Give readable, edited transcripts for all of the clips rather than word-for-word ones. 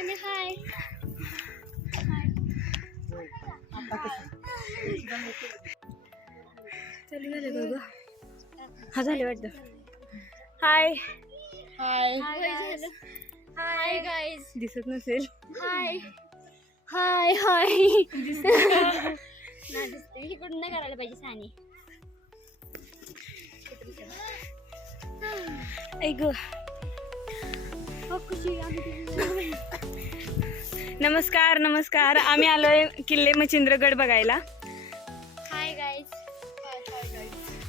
हाय. चालू झाले बघ. हा झाले वाटतं. हाय हाय हाय गाईज. दिसत नसेल. हाय हाय हाय दिसते. इकडून नाही करायला पाहिजे सानी. ऐक नमस्कार नमस्कार. आम्ही आलोय किल्ले मच्छिंद्रगड बघायला. Hi guys.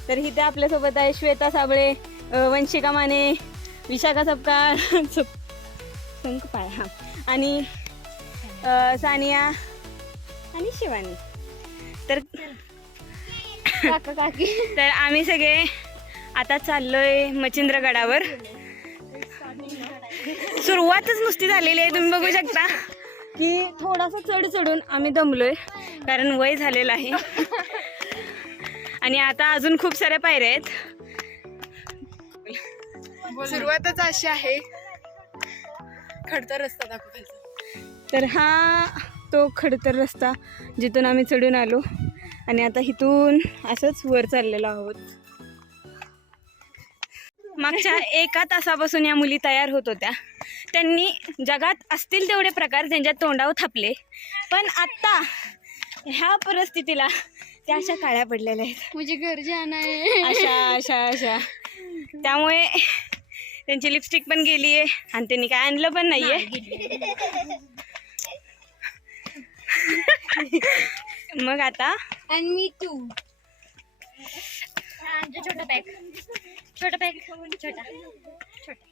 तर इथे आपल्यासोबत आहे श्वेता साबळे, वंशिका माने, विशाखा सपकाळ, संकपाळ हा, आणि सानिया आणि शिवानी. तर काका काकी. तर आम्ही सगळे आता चाललोय मच्छिंद्रगडावर. सुरुवातच नुसती झालेली आहे. तुम्ही बघू शकता की थोडासा चढ चढून आम्ही दमलोय, कारण वय झालेलं आहे. आणि आता अजून खूप साऱ्या पायऱ्या आहेत. सुरुवातच अशी आहे. खडतर रस्ता दाखवायचा. तर हा तो खडतर रस्ता जिथून आम्ही चढून आलो, आणि आता इथून असंच वर चाललेलो आहोत. मागच्या एका तासापासून या मुली तयार होत होत्या. त्यांनी जगात असतील तेवढे प्रकार त्यांच्या तोंडावर थापले, पण आत्ता ह्या परिस्थितीला त्या अशा काळ्या पडलेल्या आहेत. म्हणजे घर जाणं आहे. अशा अशा अशा. त्यामुळे त्यांची लिपस्टिक पण गेली आहे आणि त्यांनी काय आणलं पण नाहीये. मग आता आणि मी तू छोटा बॅग छोटा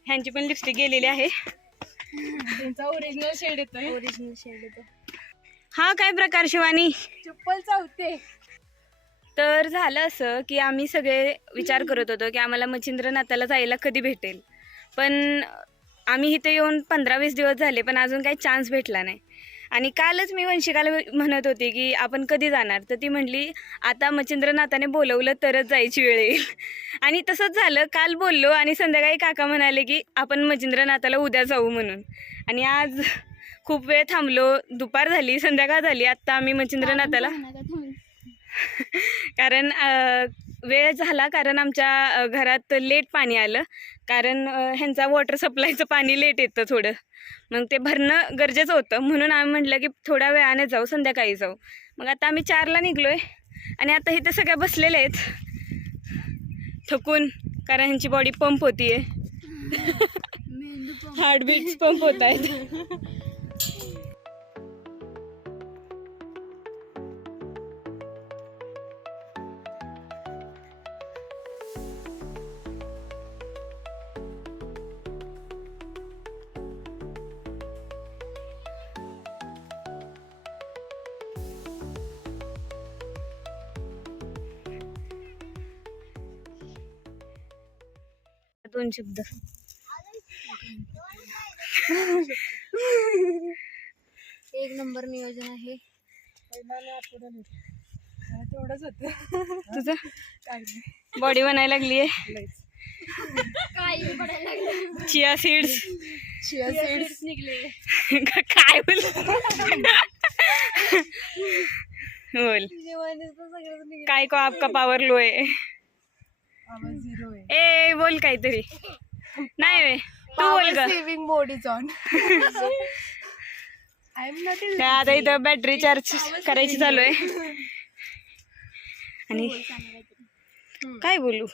ह्यांची पण लिपस्टिक गेलेली आहे. त्यांचा ओरिजिनल शेड येतो. हा काय प्रकार शिवानी? चप्पल चावते. तर झालं असं की आम्ही सगळे विचार करत होतो की आम्हाला मच्छिंद्रनाथाला जायला कधी भेटेल, पण आम्ही इथे येऊन 15-20 दिवस झाले, पण अजून काही चान्स भेटला नाही. आणि कालच मी वंशिकाला म्हणत होते की आपण कधी जाणार, तर ती म्हटली आता मच्छिंद्रनाथाने बोलवलं तरच जायची वेळ येईल. आणि तसंच झालं. काल बोललो आणि संध्याकाळी काका म्हणाले की आपण मच्छिंद्रनाथाला उद्या जाऊ म्हणून. आणि आज खूप वेळ थांबलो. दुपार झाली, संध्याकाळ झाली, आत्ता आम्ही मच्छिंद्रनाथाला कारण वेळ झाला, कारण आमच्या घरात लेट पाणी आलं, कारण ह्यांचा वॉटर सप्लायचं पाणी लेट येतं थोडं, मग ते भरणं गरजेचं होतं. म्हणून आम्ही म्हटलं की थोड्या वेळाने जाऊ, संध्याकाळी जाऊ. मग आता आम्ही 4ला निघलोय आणि आता इथे सगळ्या बसलेल्या आहेत थकून, कारण ह्यांची बॉडी पंप होतीये. हार्टबीट्स पंप होत आहेत. दोन शब्द. एक नंबर नियोजन आहे. तेवढंच होतं तुझं. बॉडी बनायला लागलीये. चिया सीड्स निघले. काय बोल बोल काय को आपका पावर लो आहे. ए बोल काहीतरी. नाही वे तू बोल ग. Saving mode is on. आता इथं बॅटरी चार्ज करायची चालू आहे. आणि काय बोलू.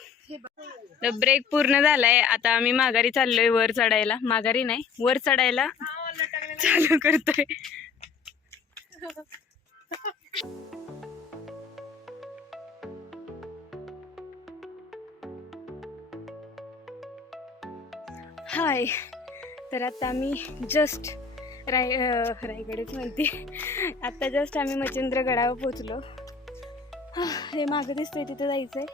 ब्रेक पूर्ण झालाय. आता आम्ही माघारी चाललोय वर चढायला. माघारी नाही, वर चढायला चालू करतोय. हाय. तर आता आम्ही जस्ट रायगडच म्हणते. आता जस्ट आम्ही मच्छिंद्रगडावर पोचलो. हे मागं दिसतंय तिथे जायचंय.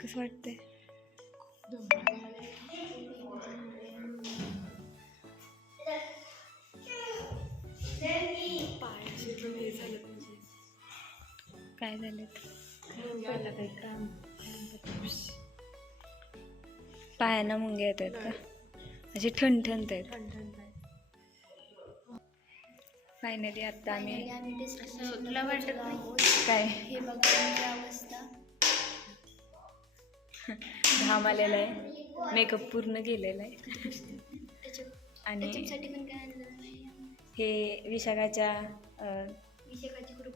कसं वाटतंय? काय झालं? पायांना मुंग्या येतात का? असे ठणठणत आहेत. फायनली आता आम्ही तुला वाटत नाही काय हे बघा अवस्था. घाम आलेला आहे, मेकअप पूर्ण केलेला आहे आणि पण काय आणलं नाही. हे विशाखाच्या विशाखाची ग्रुप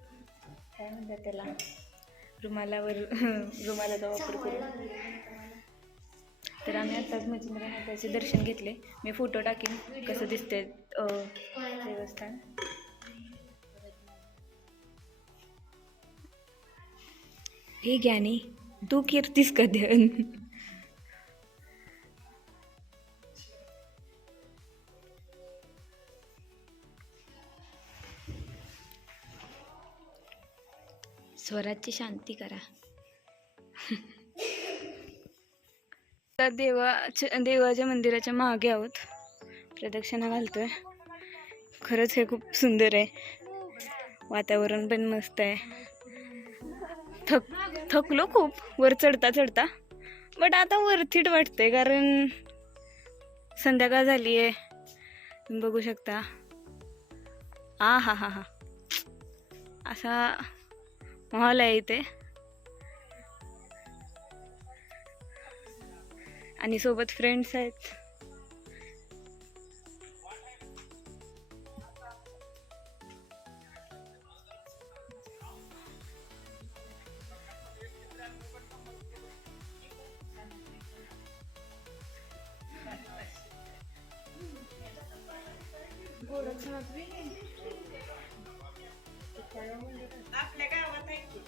काय म्हणतात त्याला, रुमालाचा वापर करून. तर आम्ही आत्ताच मच्छिंद्रनाथाचे दर्शन घेतले. मी फोटो टाकीन कसं दिसते देवस्थान. हे ज्ञानी तू कीर्तीस कधी? स्वराची शांती करा. देवाच्या मंदिराच्या मागे आहोत, प्रदक्षिणा घालतोय. खरंच हे खूप सुंदर आहे, वातावरण पण मस्त आहे. थकलो खूप वर चढता चढता, बट आता वरतीट वाटतंय कारण संध्याकाळ झाली आहे. तुम्ही बघू शकता. हा हा हा हा असा माहोल आहे इथे. आणि सोबत फ्रेंड्स आहेत. आपल्या गावात आहे की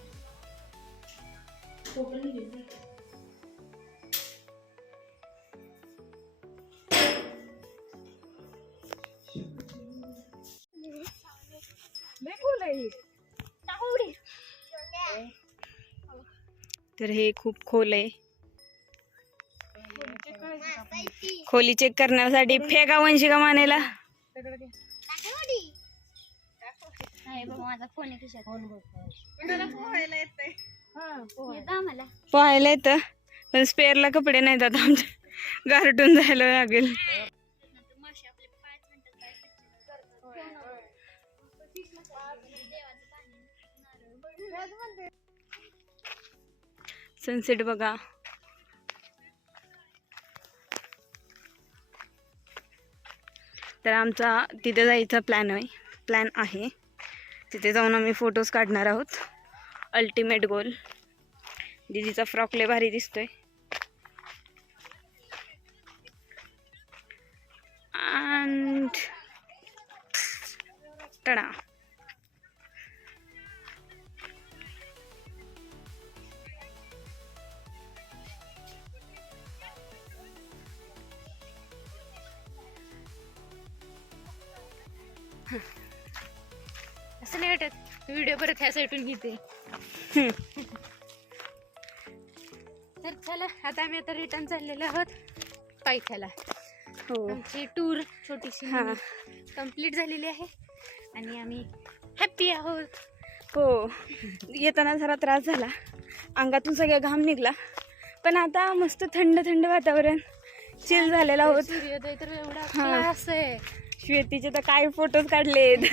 तर हे खूप खोल आहे. खोली चेक करण्यासाठी फेका वंशिका मानेला. माझा फोन आहे पोहायला येतं पण स्पेअरला कपडे नाहीत. आता आमच्या गारटून जायला लागेल. सनसेट बघा. तर आमचा तिथे जायचा प्लॅन आहे. तिथे जाऊन आम्ही फोटोज काढणार आहोत. Ultimate goal. दीदीचा फ्रॉक लय भारी दिसतोय. अँड टडा. असं नाही वाटत व्हिडिओ परत ह्या साईडून घेते. तर चला आता आम्ही रिटर्न चाललेलो आहोत पायथ्याला. हो आमची टूर छोटीशी कंप्लीट झालेली आहे आणि आम्ही हॅप्पी आहोत. हो, येताना जरा त्रास झाला, अंगातून सगळा घाम निघला, पण आता मस्त थंड थंड वातावरण, चिल झालेला आहोत. सूर्योदय तर एवढा क्लास आहे. श्वेतीचे तर काय फोटोज काढलेत.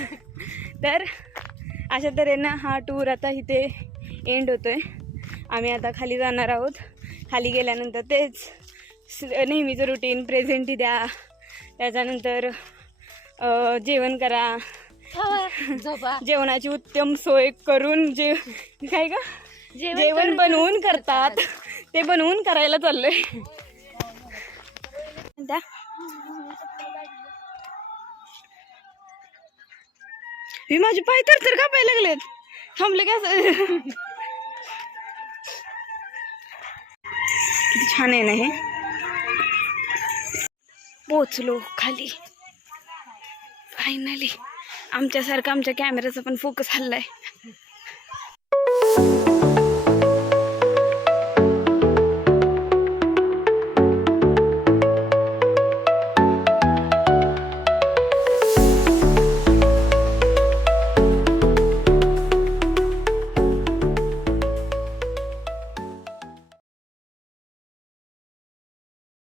तर अशा तऱ्हेनं हा टूर आता इथे एंड होतोय. आम्ही आता खाली जाणार आहोत. खाली गेल्यानंतर तेच नेहमीचं रुटीन, प्रेझेंटी द्या, त्याच्यानंतर जेवण करा, जेवणाची उत्तम सोय करून काय का जेवण बनवून करतात, ते बनवून करायला चाललोय. मी माझे पाय तर कापायला लागलेत. थांबले का? किती छान आहे ना हे. पोचलो खाली फायनली. आमच्यासारखं आमच्या कॅमेराचा पण फोकस हल्लाय.